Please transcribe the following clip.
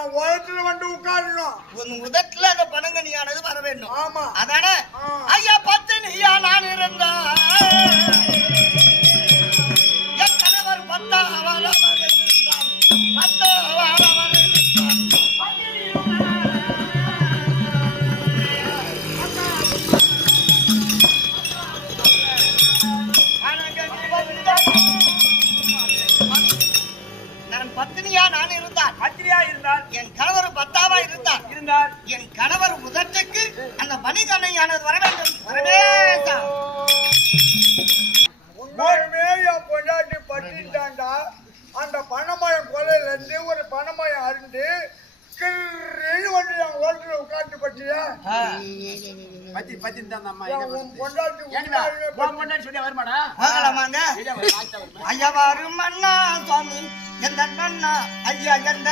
என் உதட்டுல வந்து உட்காரணும். உன் உதட்டுல அந்த பனங்கனியானது வர வேண்டும். ஆமா அதானே ஐயா பத்தினியா நான் இருந்தா என் கணவர் பத்தாவரவர் இருந்தார். பத்தாவரவர் நான் பத்தினியா நான் இருந்தார். பத்திரியா இருந்தால் என் கணவர் பத்தாவா இருந்தார். என் கணவர் உதட்டுக்கு அந்த பனிகண்ணையானது வர வேண்டும். வரவேண்டா உண்மையுமே என் பொண்டாட்டி பட்டிட்டாண்டா. அந்த பணமயம் கொலையில இருந்து ஒரு பணமயம் அருந்து கிருன்னு வந்து என் ஓட்டுல உட்காந்து பட்டியா உன் பொண்டாட்டி வாங்கலாமாங்க? ஐயா வரும் அண்ணா சுவாமி எந்த அண்ணா ஐயா எந்த